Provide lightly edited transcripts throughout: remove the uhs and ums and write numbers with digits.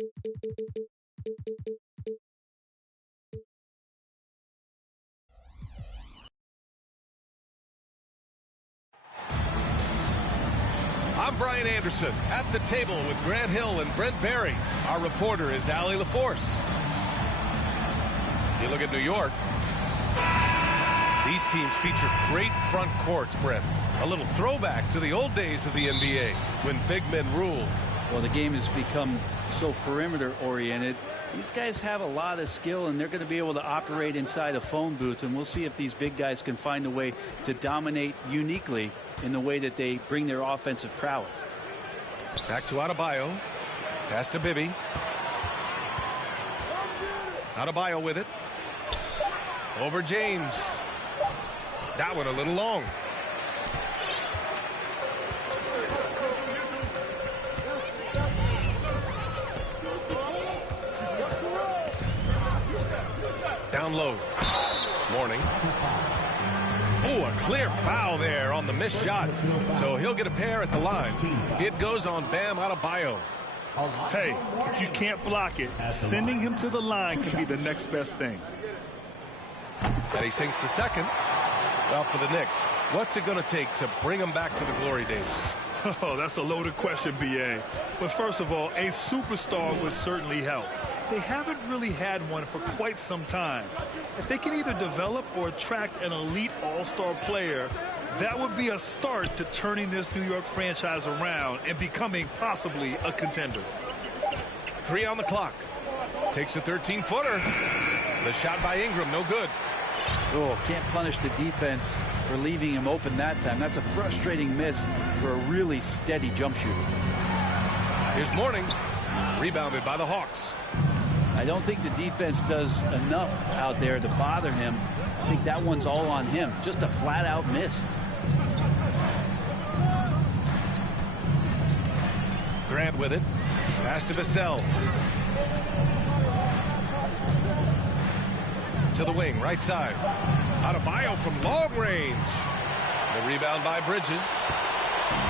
I'm Brian Anderson at the table with Grant Hill and Brent Barry. Our reporter is Allie LaForce. You look at New York. These teams feature great front courts, Brent. A little throwback to the old days of the NBA when big men ruled. Well, the game has become so perimeter oriented. These guys have a lot of skill, and they're going to be able to operate inside a phone booth, and we'll see if these big guys can find a way to dominate uniquely in the way that they bring their offensive prowess. Back to Adebayo. Pass to Bibby. Adebayo with it. Over James. That one a little long. Down low. Mourning. Oh, a clear foul there on the missed shot. So he'll get a pair at the line. It goes on Bam Adebayo. Hey, if you can't block it, sending him to the line can be the next best thing. And he sinks the second. Well, for the Knicks, what's it going to take to bring them back to the glory days? Oh, that's a loaded question, B.A. But first of all, a superstar would certainly help. They haven't really had one for quite some time. If they can either develop or attract an elite all-star player, that would be a start to turning this New York franchise around and becoming possibly a contender. 3 on the clock. Takes a 13-footer. The shot by Ingram, no good. Oh, can't punish the defense for leaving him open that time. That's a frustrating miss for a really steady jump shooter. Here's Mourning. Rebounded by the Hawks. I don't think the defense does enough out there to bother him. I think that one's all on him. Just a flat-out miss. Grant with it. Pass to Vassell. To the wing, right side. Adebayo from long range. The rebound by Bridges.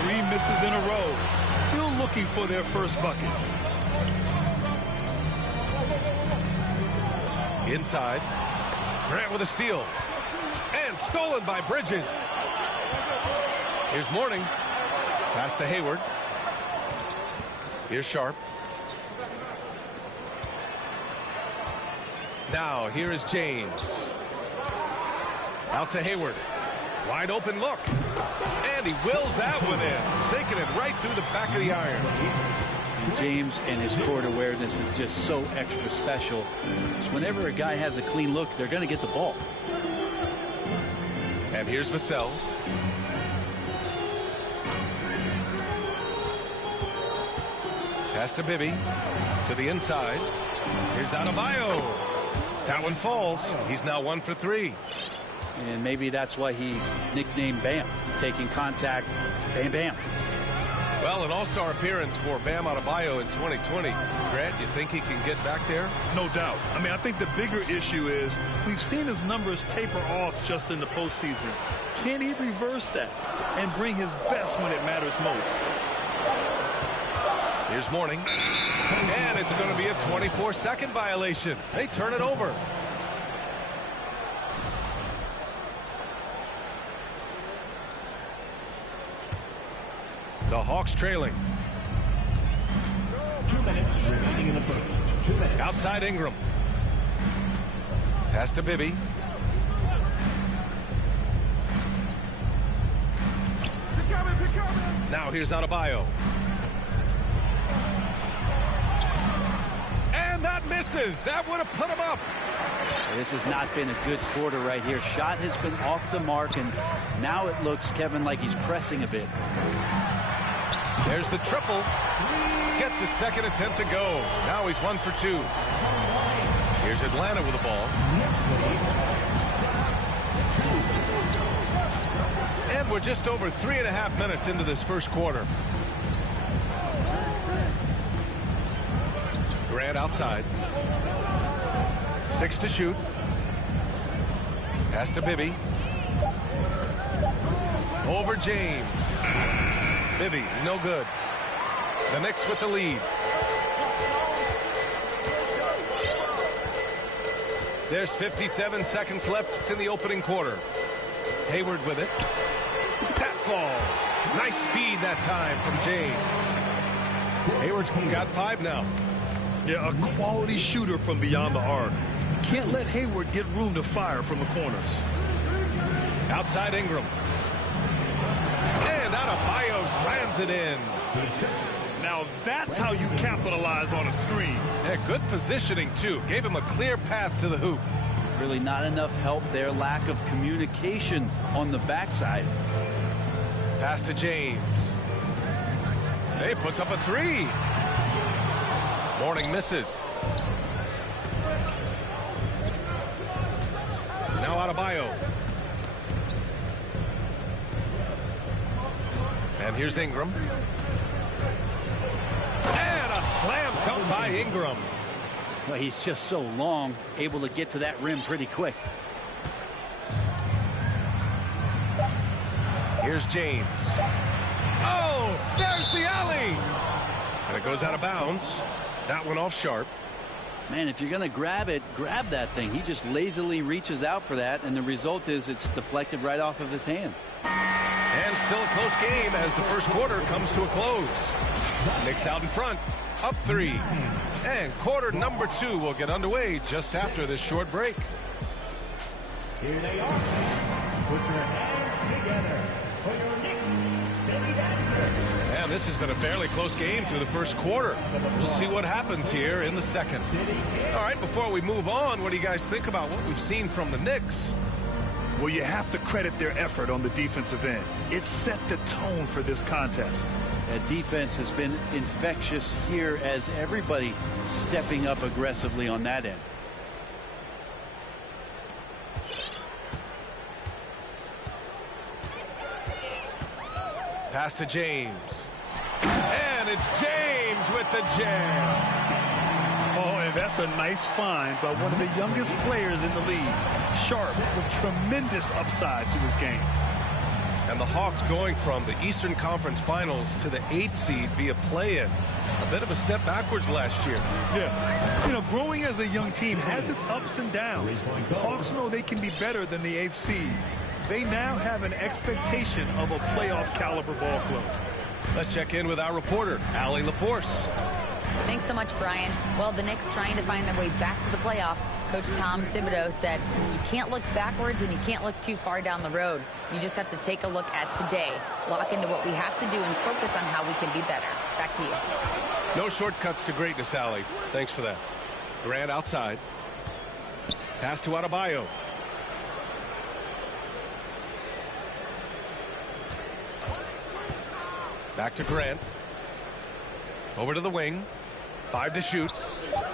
3 misses in a row. Still looking for their first bucket. Inside. Grant with a steal. And stolen by Bridges. Here's Mourning. Pass to Hayward. Here's Sharp. Now, here is James. Out to Hayward. Wide open look. And he wills that one in. Sinking it right through the back of the iron. James and his court awareness is just so extra special. So whenever a guy has a clean look, they're going to get the ball. And here's Vassell. Pass to Bibby. To the inside. Here's Adebayo. That one falls. He's now 1 for 3. And maybe that's why he's nicknamed Bam. Taking contact, bam, bam. Well, an all-star appearance for Bam Adebayo in 2020. Grant, you think he can get back there? No doubt. I mean, I think the bigger issue is we've seen his numbers taper off just in the postseason. Can he reverse that and bring his best when it matters most? Here's Mourning. And it's going to be a 24-second violation. They turn it over. The Hawks trailing. 2 minutes remaining in the first. 2 minutes. Outside Ingram. Pass to Bibby. Now here's Adebayo. And that misses. That would have put him up. This has not been a good quarter right here. Shot has been off the mark, and now it looks, Kevin, like he's pressing a bit. There's the triple. Gets his second attempt to go. Now he's 1 for 2. Here's Atlanta with the ball. And we're just over 3.5 minutes into this first quarter. Grant outside. 6 to shoot. Pass to Bibby. Over James. Bibby, no good. The Knicks with the lead. There's 57 seconds left in the opening quarter. Hayward with it. That falls. Nice feed that time from James. Hayward's got 5 now. Yeah, a quality shooter from beyond the arc. Can't let Hayward get room to fire from the corners. Outside Ingram. And Adebayo slams it in. Now that's how you capitalize on a screen. Yeah, good positioning, too. Gave him a clear path to the hoop. Really not enough help there. Lack of communication on the backside. Pass to James. He puts up a 3. Mourning misses. Now Adebayo. And here's Ingram. And a slam dunk by Ingram. Well, he's just so long, able to get to that rim pretty quick. Here's James. Oh, there's the alley. And it goes out of bounds. That one off sharp. Man, if you're going to grab it, grab that thing. He just lazily reaches out for that, and the result is it's deflected right off of his hand. And still a close game as the first quarter comes to a close. Knicks out in front, up 3. And quarter number 2 will get underway just after this short break. Here they are. Put your hands together for your Knicks City Dancers. And this has been a fairly close game through the first quarter. We'll see what happens here in the second. All right, before we move on, what do you guys think about what we've seen from the Knicks? Well, you have to credit their effort on the defensive end. It set the tone for this contest. That defense has been infectious here as everybody stepping up aggressively on that end. Pass to James. And it's James with the jam. Oh, and that's a nice find by one of the youngest players in the league. Sharp with tremendous upside to his game. And the Hawks going from the Eastern Conference Finals to the 8th seed via play-in. A bit of a step backwards last year. Yeah. You know, growing as a young team has its ups and downs. Hawks know they can be better than the 8th seed. They now have an expectation of a playoff caliber ball club. Let's check in with our reporter, Allie LaForce. Thanks so much, Brian. Well, the Knicks trying to find their way back to the playoffs. Coach Tom Thibodeau said, you can't look backwards and you can't look too far down the road. You just have to take a look at today, lock into what we have to do, and focus on how we can be better. Back to you. No shortcuts to greatness, Allie. Thanks for that. Grant outside. Pass to Adebayo. Back to Grant. Over to the wing. 5 to shoot.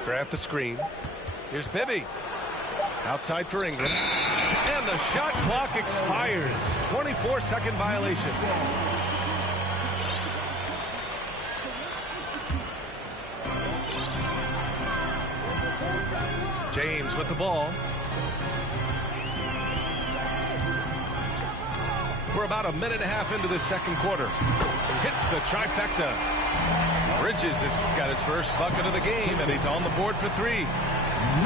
Grant the screen. Here's Bibby. Outside for Ingram. And the shot clock expires. 24-second violation. James with the ball. We're about a minute and a half into this second quarter. Hits the trifecta. Bridges has got his first bucket of the game, and he's on the board for 3.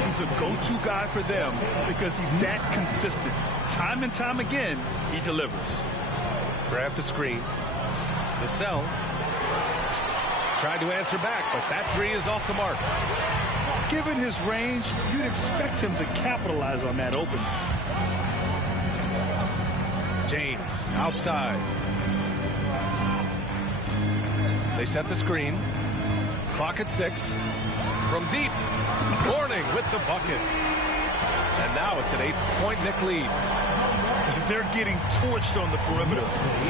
He's a go-to guy for them because he's that consistent. Time and time again, he delivers. Grant the screen. Vassell tried to answer back, but that 3 is off the mark. Given his range, you'd expect him to capitalize on that opening. James outside. They set the screen. Clock at 6. From deep. Mourning with the bucket. And now it's an 8-point Knick lead. They're getting torched on the perimeter.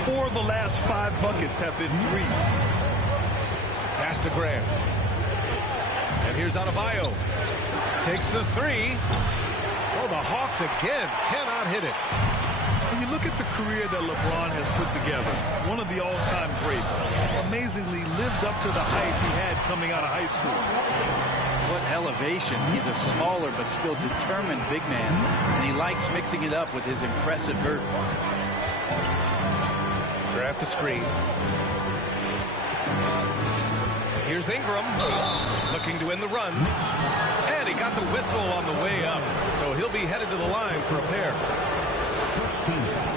4 of the last 5 buckets have been threes. Pass to Grant. And here's Adebayo. Takes the 3. Oh, the Hawks again cannot hit it. When you look at the career that LeBron has put together, one of the all-time greats, amazingly lived up to the hype he had coming out of high school. What elevation. He's a smaller but still determined big man, and he likes mixing it up with his impressive vert. They're at the screen. Here's Ingram looking to win the run. And he got the whistle on the way up. So he'll be headed to the line for a pair.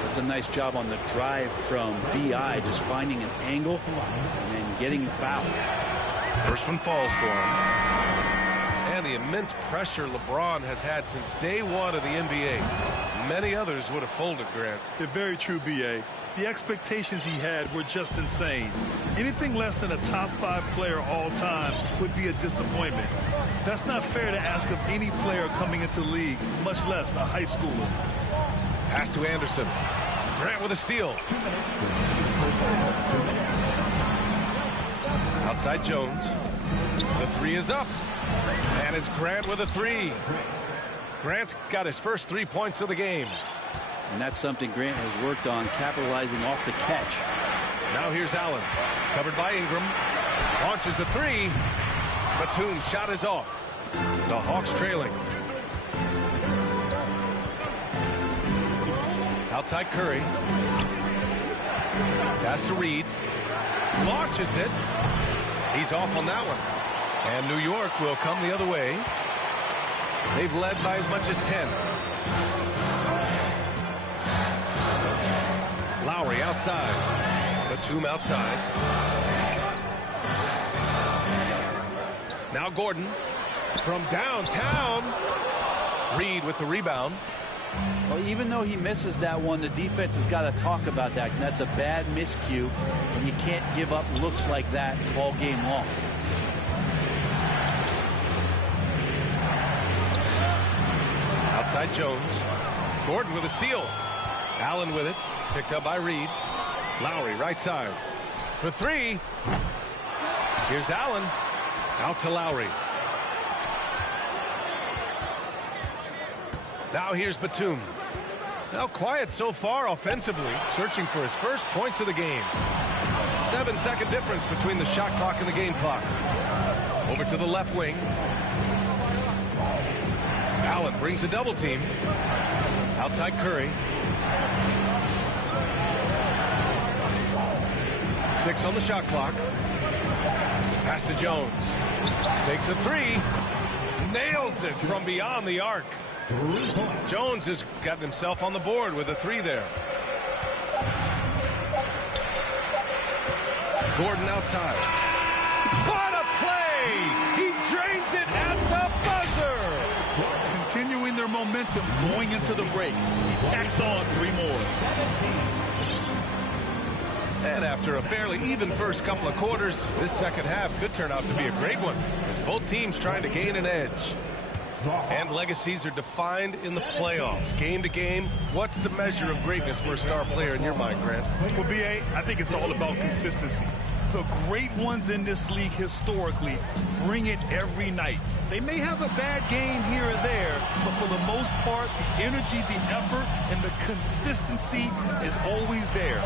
It's a nice job on the drive from B.I. just finding an angle and then getting the foul. First one falls for him. And the immense pressure LeBron has had since day one of the NBA. Many others would have folded, Grant. They're very true, B.A. The expectations he had were just insane. Anything less than a top 5 player all time would be a disappointment. That's not fair to ask of any player coming into the league, much less a high schooler. Pass to Anderson. Grant with a steal. Outside Jones. The three is up. And it's Grant with a three. Grant's got his first 3 points of the game. And that's something Grant has worked on, capitalizing off the catch. Now here's Allen. Covered by Ingram. Launches a three. Batum's shot is off. The Hawks trailing. Outside Curry. Pass to Reed. Launches it. He's off on that one. And New York will come the other way. They've led by as much as 10. Lowry outside. Batum outside. Now Gordon from downtown. Reed with the rebound. Well, even though he misses that one, the defense has got to talk about that. And that's a bad miscue, and you can't give up looks like that all game long. Outside Jones. Gordon with a steal. Allen with it. Picked up by Reed. Lowry right side. For three. Here's Allen. Out to Lowry. Now here's Batum. Now quiet so far offensively. Searching for his first points of the game. 7-second difference between the shot clock and the game clock. Over to the left wing. Allen brings a double team. Outside Curry. 6 on the shot clock. Pass to Jones. Takes a three. Nails it from beyond the arc. Jones has gotten himself on the board with a three there. Gordon outside. What a play! He drains it at the buzzer! Continuing their momentum going into the break. He tacks on 3 more. And after a fairly even first couple of quarters, this second half could turn out to be a great one, as both teams trying to gain an edge. And legacies are defined in the playoffs. Game to game, what's the measure of greatness for a star player in your mind, Grant? Well, B.A., I think it's all about consistency. The great ones in this league historically bring it every night. They may have a bad game here and there, but for the most part, the energy, the effort, and the consistency is always there.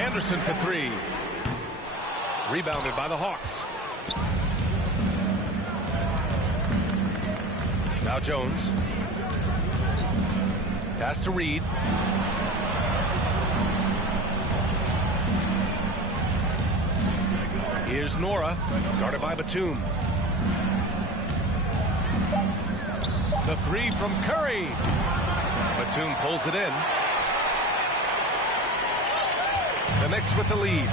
Anderson for three. Rebounded by the Hawks. Now Jones. Pass to Reed. Here's Nora, guarded by Batum. The three from Curry. Batum pulls it in. The Knicks with the lead.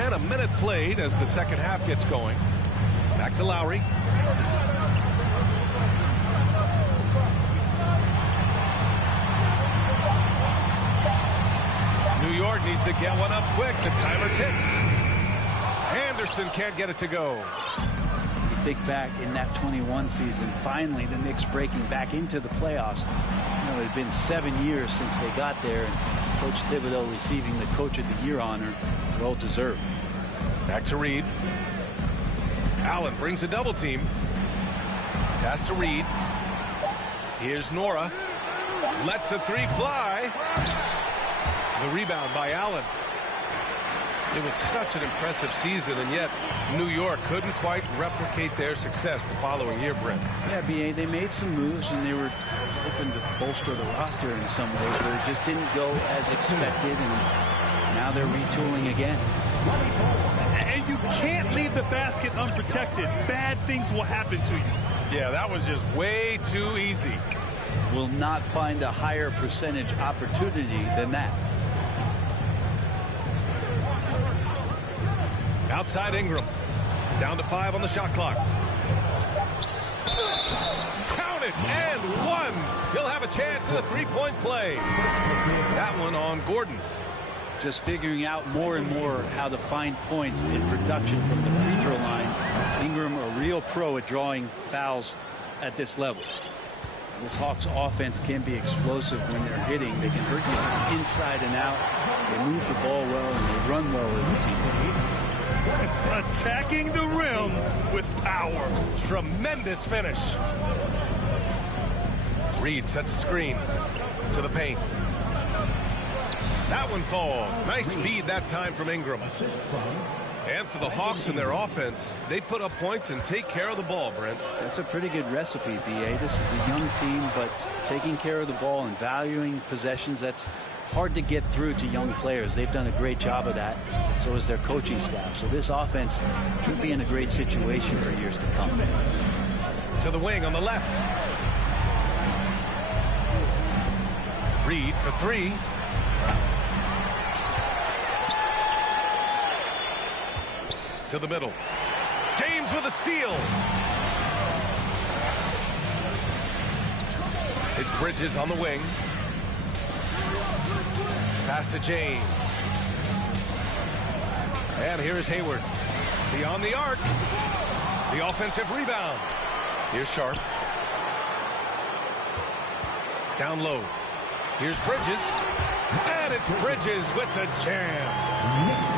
And a minute played as the second half gets going. Back to Lowry. New York needs to get one up quick. The timer ticks. Anderson can't get it to go. You think back in that 21 season, finally the Knicks breaking back into the playoffs. You know, it had been 7 years since they got there, and Coach Thibodeau receiving the Coach of the Year honor. Well deserved. Back to Reed. Allen brings a double team. Pass to Reed. Here's Nora. Lets the three fly. The rebound by Allen. It was such an impressive season, and yet New York couldn't quite replicate their success the following year, Brent. Yeah, B.A., they made some moves, and they were hoping to bolster the roster in some ways, but it just didn't go as expected, and now they're retooling again. And you can't leave the basket unprotected. Bad things will happen to you. Yeah, that was just way too easy. Will not find a higher percentage opportunity than that. Outside Ingram. Down to 5 on the shot clock. Count it, and one. He'll have a chance in the three-point play. That one on Gordon. Just figuring out more and more how to find points in production from the free throw line. Ingram, a real pro at drawing fouls at this level. This Hawks offense can be explosive when they're hitting. They can hurt you from inside and out. They move the ball well, and they run well as a team. Attacking the rim with power. Tremendous finish. Reed sets a screen to the paint. That one falls. Nice feed that time from Ingram. And for the Hawks and their offense, they put up points and take care of the ball, Brent. That's a pretty good recipe, B.A. This is a young team, but taking care of the ball and valuing possessions, that's hard to get through to young players. They've done a great job of that. So is their coaching staff. So this offense could be in a great situation for years to come. To the wing on the left. Reed for 3. To the middle. James with a steal. It's Bridges on the wing. Pass to James. And here is Hayward. Beyond the arc. The offensive rebound. Here's Sharp. Down low. Here's Bridges. And it's Bridges with the jam.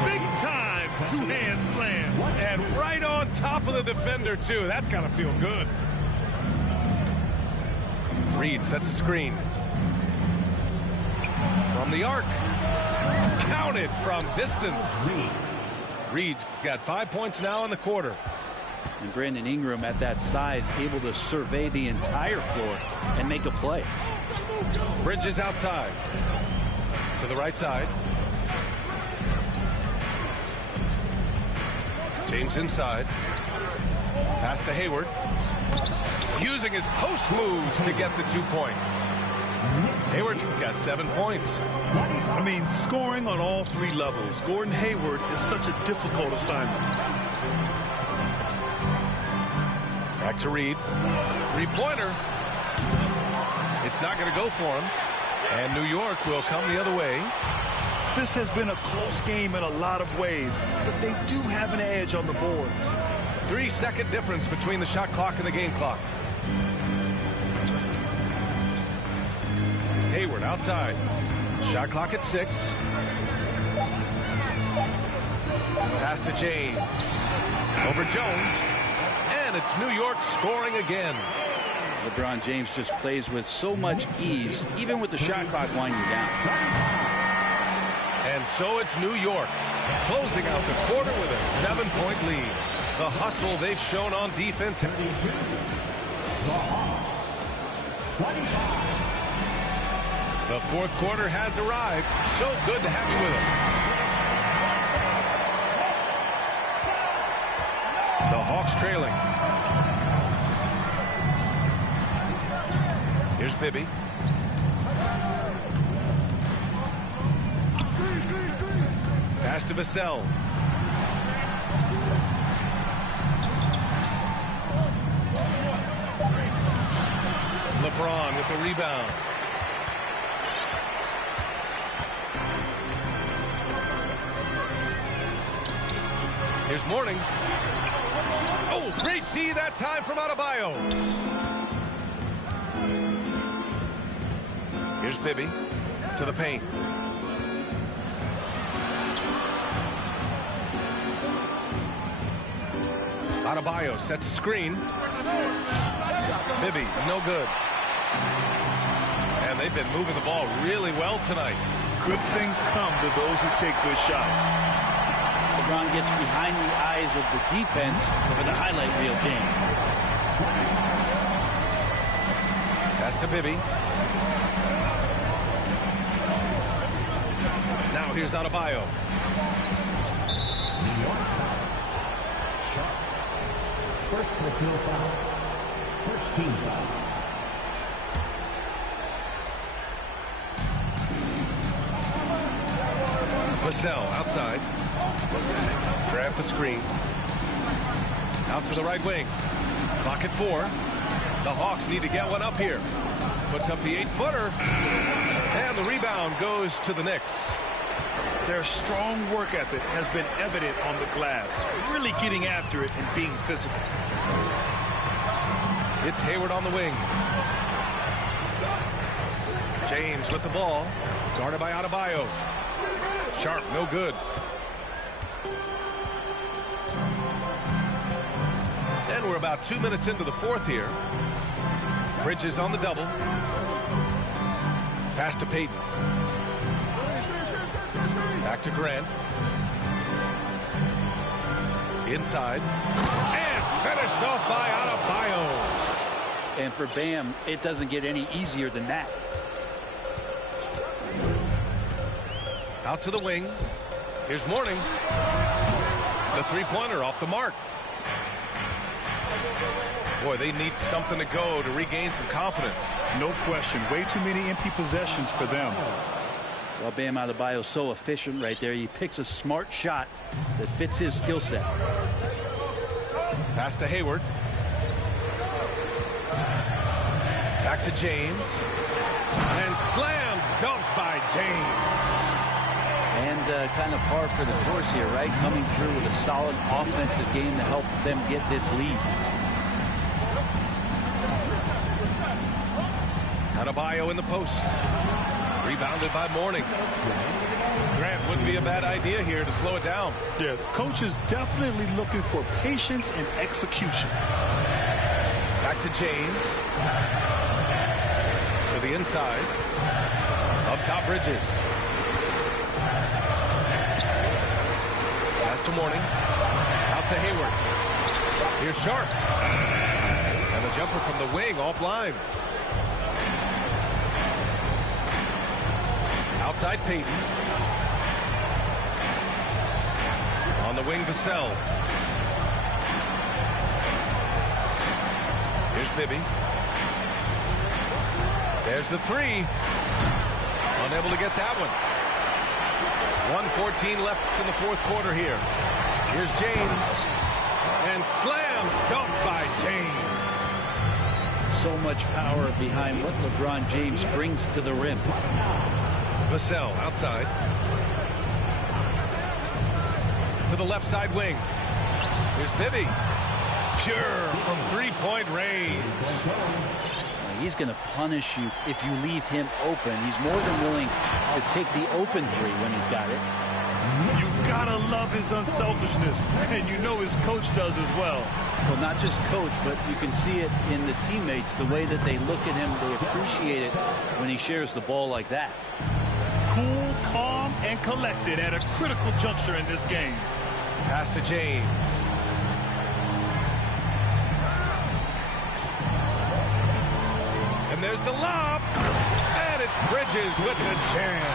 Big time two-hand slam. And right on top of the defender, too. That's got to feel good. Reed sets a screen. From the arc. Counted from distance. Reed's got 5 points now in the quarter. And Brandon Ingram at that size able to survey the entire floor and make a play. Bridges outside. To the right side. James inside. Pass to Hayward. Using his post moves to get the 2 points. Hayward's got 7 points. I mean, scoring on all 3 levels. Gordon Hayward is such a difficult assignment. Back to Reed. 3-pointer. It's not going to go for him. And New York will come the other way. This has been a close game in a lot of ways, but they do have an edge on the boards. 3-second difference between the shot clock and the game clock. Hayward outside. Shot clock at 6. Pass to James. Over Jones. And it's New York scoring again. LeBron James just plays with so much ease, even with the shot clock winding down. And so it's New York closing out the quarter with a 7-point lead. The hustle they've shown on defense. The fourth quarter has arrived. So good to have you with us. The Hawks trailing. Here's Bibby. Pass to Vassell. LeBron with the rebound. Here's Mourning. Oh, great D that time from Adebayo. Here's Bibby to the paint. Adebayo sets a screen. Bibby, no good. And they've been moving the ball really well tonight. Good things come to those who take good shots. LeBron gets behind the eyes of the defense for the highlight reel game. Pass to Bibby. Now here's Adebayo. New York foul. Sharp. First personal foul. First team foul. Vassell outside. Grab the screen. Out to the right wing. Clock at 4. The Hawks need to get one up here. Puts up the 8-footer. And the rebound goes to the Knicks. Their strong work ethic has been evident on the glass. Really getting after it and being physical. It's Hayward on the wing. James with the ball. Guarded by Adebayo. Sharp, no good. And we're about 2 minutes into the fourth here. Bridges on the double. Pass to Payton. Back to Grant. Inside. And finished off by Adebayo. And for Bam, it doesn't get any easier than that. Out to the wing. Here's Mourning. The three-pointer off the mark. Boy, they need something to go to regain some confidence. No question. Way too many empty possessions for them. Well, Bam Adebayo is so efficient right there. He picks a smart shot that fits his skill set. Pass to Hayward. Back to James. And slam dunk by James. And kind of par for the course here, right? Coming through with a solid offensive game to help them get this lead. Adebayo in the post. Rebounded by Mourning. Grant wouldn't be a bad idea here to slow it down. Yeah, the coach is definitely looking for patience and execution. Back to James. To the inside. Up top, Bridges. Pass to Mourning. Out to Hayward. Here's Sharp. And the jumper from the wing offline. Outside Payton. On the wing, Vassell. Here's Bibby. There's the three. Unable to get that one. 1:14 left in the fourth quarter here. Here's James. And slam dunk by James. So much power behind what LeBron James brings to the rim. Vassell outside. To the left side wing. Here's Bibby. Pure from three-point range. He's going to punish you if you leave him open. He's more than willing to take the open three when he's got it. You've got to love his unselfishness, and you know his coach does as well. Well, not just coach, but you can see it in the teammates, the way that they look at him. They appreciate it when he shares the ball like that. Cool, calm, and collected at a critical juncture in this game. Pass to James. And there's the lob. And it's Bridges with the jam.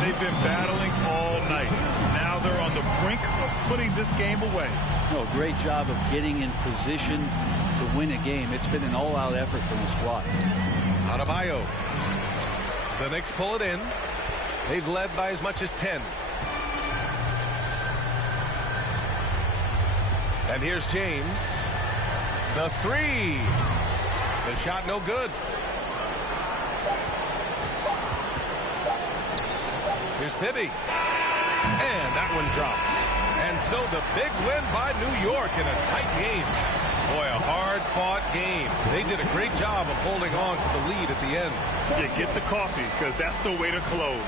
They've been battling all night. Now they're on the brink of putting this game away. Oh, great job of getting in position to win a game. It's been an all-out effort from the squad. Adebayo. The Knicks pull it in. They've led by as much as 10. And here's James. The three. The shot no good. Here's Bibby. And that one drops. And so the big win by New York in a tight game. Boy, a hard-fought game. They did a great job of holding on to the lead at the end. Yeah, get the coffee, because that's the way to close.